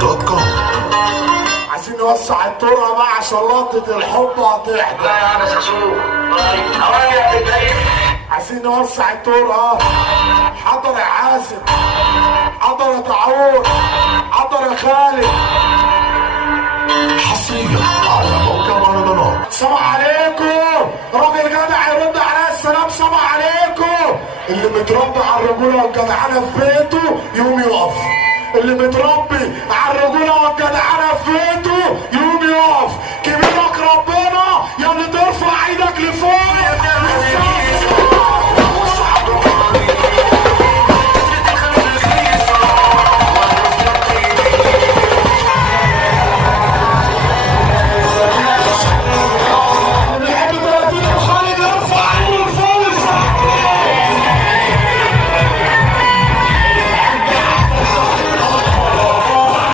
www.radiomaranatha.com. عايزين نوسع الطرقه بقى عشان لقطه الحب هتحضر. لا يا هندسه سوق. طيب اوامر يا بدايه. عايزين نوسع الطرقه. حضر يا حازم، حضر يا طاعون، حضر يا خالد. حصريا على موقع مهرجانات. سلام عليكم. راجل جدع يرد عليا السلام. سلام عليكم. اللي متربي على الرجوله والجدعنه في بيته يقوم يقف. اللي متربي